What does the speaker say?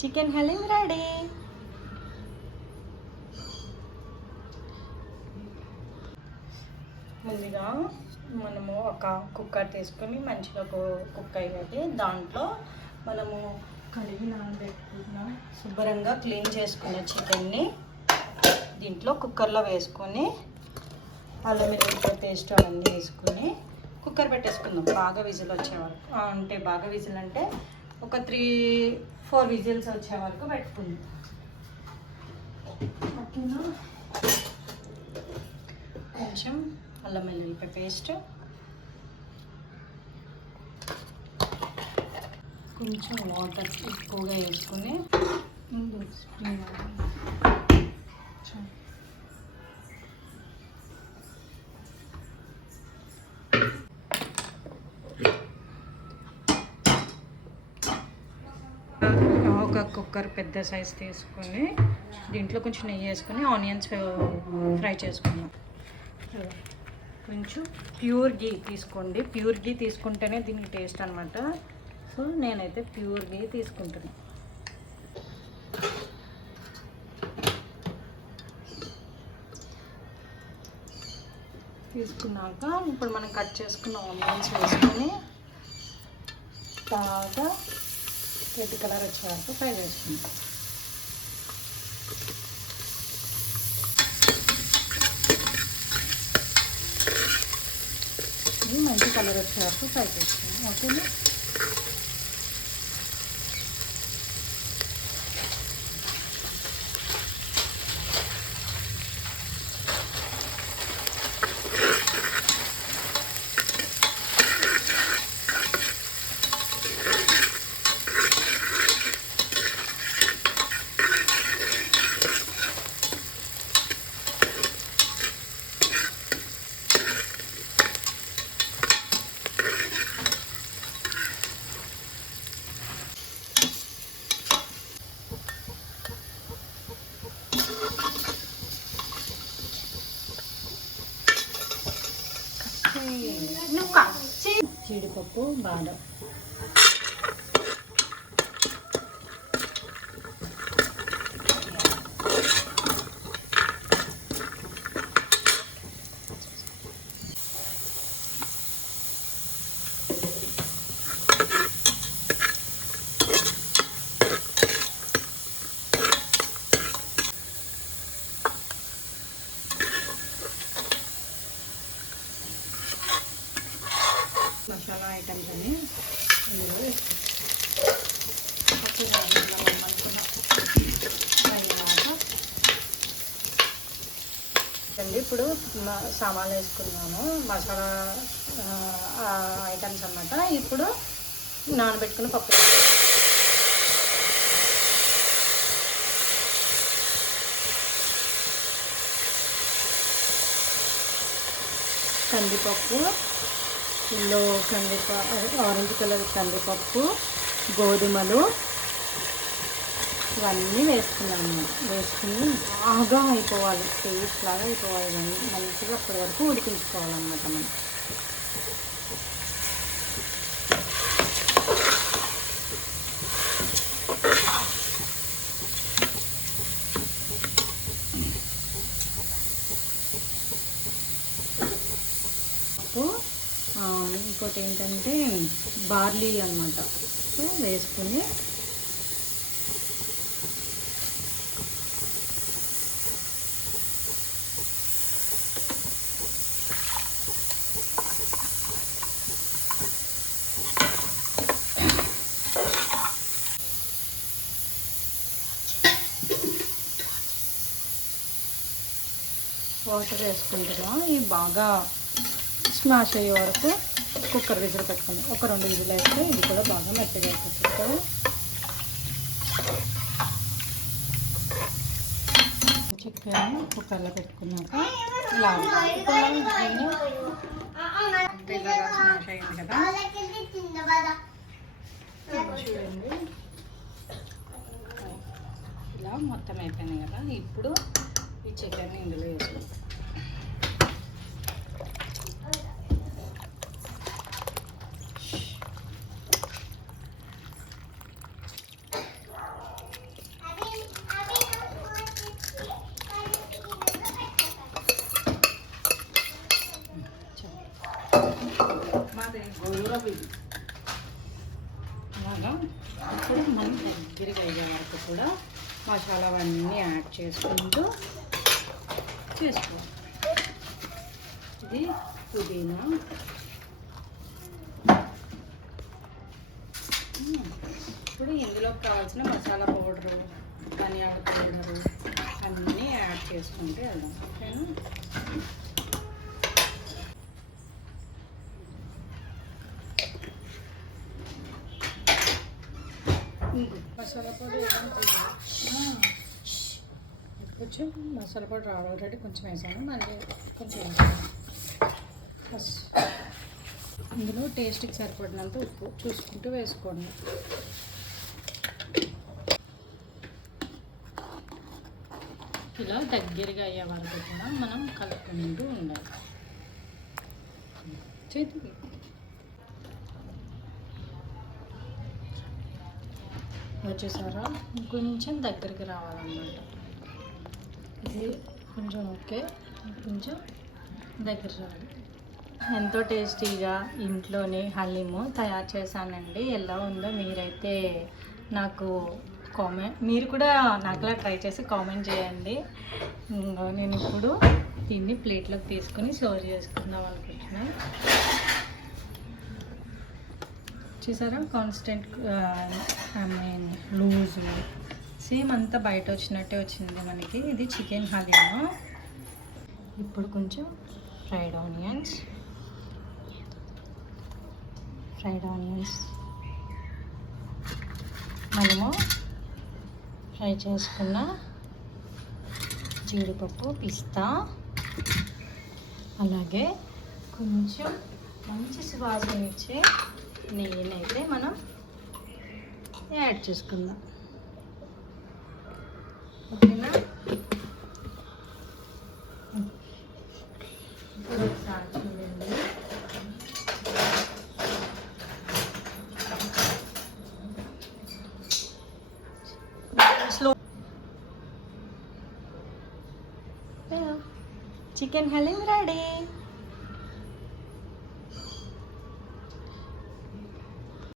Chicken haleem ready. ముందుగా మనము ఒక కుక్కర్ తీసుకొని మంచిగా కుక్ అయ్యేది దాంట్లో మనము కడిగి నానబెట్టుకున్న శుభ్రంగా క్లీన్ చేసుకున్న చికెన్ని దీంట్లో కుక్కర్లో వేసుకొని అల్లం వెల్లుల్లి పేస్ట్ అవన్నీ వేసుకొని కుక్కర్ పెట్టేసుకుందాం. బాగా విజిల్ వచ్చే వరకు, అంటే బాగా విజిల్ అంటే ఒక 3-4 విజిల్స్ వచ్చే వరకు పెట్టుకుందాం. ఓకేనా? కొంచెం అల్లం వెల్లుల్లి పేస్ట్, కొంచెం వాటర్ ఎక్కువగా వేసుకొని ఒక కుక్కర్ పెద్ద సైజ్ తీసుకొని దీంట్లో కొంచెం నెయ్యి వేసుకొని ఆనియన్స్ ఫ్రై చేసుకుందాం. కొంచెం ప్యూర్ గీ తీసుకోండి. ప్యూర్ గీ తీసుకుంటేనే దీనికి టేస్ట్ అనమాట. సో నేనైతే ప్యూర్ గీ తీసుకుంటున్నాను. తీసుకున్నాక ఇప్పుడు మనం కట్ చేసుకున్న ఆనియన్స్ వేసుకొని బాగా రెడ్ కలర్ వచ్చే వరకు ఫ్రై చేసుకుంటాం. ఇది మంచి కలర్ వచ్చే వరకు ఫ్రై చేసుకుంటాం. ఓకేనా? జీడిపప్పు, బాదం, మసాలా ఐటమ్స్ అని ఇందులో అండి. ఇప్పుడు సామాన్లు వేసుకున్నాము, మసాలా ఐటమ్స్ అన్నమాట. ఇప్పుడు నానబెట్టుకుని పప్పు, కందిపప్పు, ఇల్లో ఆరెంజ్ కలర్ కందిపప్పు, గోధుమలు ఇవన్నీ వేసుకున్నాము. వేసుకుని బాగా అయిపోవాలి, పేస్ట్ లాగా అయిపోవాలి. ఇవన్నీ మంచిగా అప్పటి వరకు ఉడికించుకోవాలన్నమాట. మనం ఇంకోటి ఏంటంటే బార్లీ అన్నమాట. సో వేసుకుని వాటర్ వేసుకుంటున్నాం. ఇవి బాగా స్మాష్ అయ్యే వరకు కుక్కర్ విజిల్ పెట్టుకుందాం. ఒక 2 విజిల్ వేస్తే ఇది కూడా బాగా మెత్తగా అయిపోతుంది. చికెన్ కుక్కర్లో పెట్టుకున్నాక ఇలా స్మాష్ అయింది కదా. చూడండి, ఇలా మొత్తం అయిపోయింది కదా. ఇప్పుడు ఈ చికెన్ ఇందులో వేసుకుంటాం. అలాగా ఇప్పుడు మనం దగ్గరగా అయ్యే వరకు కూడా మసాలా అవన్నీ యాడ్ చేసుకుంటూ చేసుకోవాలి. ఇది పుదీనా, ఇప్పుడు ఇందులోకి కావాల్సిన మసాలా పౌడరు, ధనియాల పౌడరు అన్నీ యాడ్ చేసుకుంటూ వెళ్దాం. ఓకేనా? మసాలా పొడి కొంచెం మసాలా పొడి ఆల్రెడీ కొంచెం వేసాను, మళ్ళీ కొంచెం వేసాను. ఇందులో టేస్ట్కి సరిపడినంత ఉప్పు చూసుకుంటూ వేసుకోండి. ఇలా దగ్గరగా అయ్యే వరకు కూడా మనం కలుపుకుంటూ ఉండాలి. చేతికి వచ్చేసారా, కొంచెం దగ్గరికి రావాలన్నమాట. ఇది కొంచెం ఓకే, కొంచెం దగ్గర రావాలి. ఎంతో టేస్టీగా ఇంట్లోనే హలీము తయారు చేశానండి. ఎలా ఉందో మీరైతే నాకు మీరు కూడా నాకులా ట్రై చేసి కామెంట్ చేయండి. నేను ఇప్పుడు దీన్ని ప్లేట్లోకి తీసుకొని సర్వ్ చేసుకుందాం అనుకుంటున్నాను. చూసారా, కాన్స్టెంట్ లూజు సేమ్ అంతా బయట వచ్చినట్టే వచ్చింది మనకి. ఇది చికెన్ హలీము. ఇప్పుడు కొంచెం ఫ్రైడ్ ఆనియన్స్ మనము ఫ్రై చేసుకున్న జీడిపప్పు, పిస్తా, అలాగే కొంచెం మంచి సువాసన ఇచ్చే నెయ్యినైతే మనం యాడ్ చేసుకుందాం. ఓకేనా? ఇప్పుడు ఒకసారి చూడండి. Chicken haleem ready.